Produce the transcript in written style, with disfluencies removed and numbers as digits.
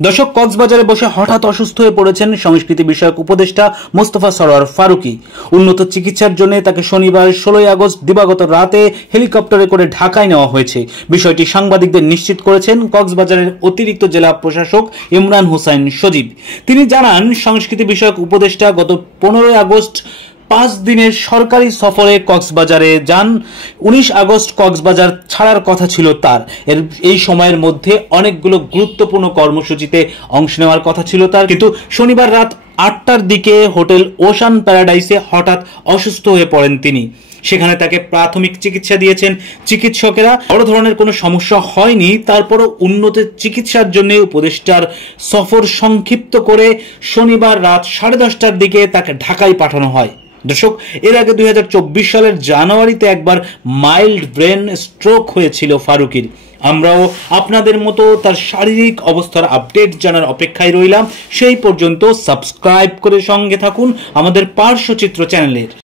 দর্শক, কক্সবাজারে বসে হঠাৎ অসুস্থ হয়ে পড়েছেন সংস্কৃতি বিষয়ক উপদেষ্টা মোস্তফা সরোয়ার ফারুকী। উন্নত চিকিৎসার জন্য তাকে শনিবার 16 আগস্ট দিবাগত রাতে হেলিকপ্টারে করে ঢাকায় নেওয়া হয়েছে। বিষয়টি সাংবাদিকদের নিশ্চিত করেছেন কক্সবাজারের অতিরিক্ত জেলা প্রশাসক ইমরান হোসাইন সজীব। তিনি জানান, সংস্কৃতি বিষয়ক উপদেষ্টা গত 15 আগস্ট 5 দিনের সরকারি সফরে কক্সবাজারে যান। 19 আগস্ট কক্সবাজার ছাড়ার কথা ছিল তার। এই সময়ের মধ্যে অনেকগুলো গুরুত্বপূর্ণ কর্মসূচিতে অংশ নেওয়ার কথা ছিল তার, কিন্তু শনিবার রাত 8টার দিকে হোটেল ওশান প্যারাডাইসে হঠাৎ অসুস্থ হয়ে পড়েন তিনি। সেখানে তাকে প্রাথমিক চিকিৎসা দিয়েছেন চিকিৎসকেরা। বড় ধরনের কোনো সমস্যা হয়নি, তারপরও উন্নত চিকিৎসার জন্য উপদেষ্টার সফর সংক্ষিপ্ত করে শনিবার রাত 10:30টার দিকে তাকে ঢাকায় পাঠানো হয়। দর্শক, এর আগে 2024 সালের জানুয়ারিতে একবার মাইল্ড ব্রেন স্ট্রোক হয়েছিল ফারুকীর। আমরাও আপনাদের মতো তার শারীরিক অবস্থার আপডেট জানার অপেক্ষায় রইলাম। সেই পর্যন্ত সাবস্ক্রাইব করে সঙ্গে থাকুন আমাদের পার্শ্বচিত্র চ্যানেলের।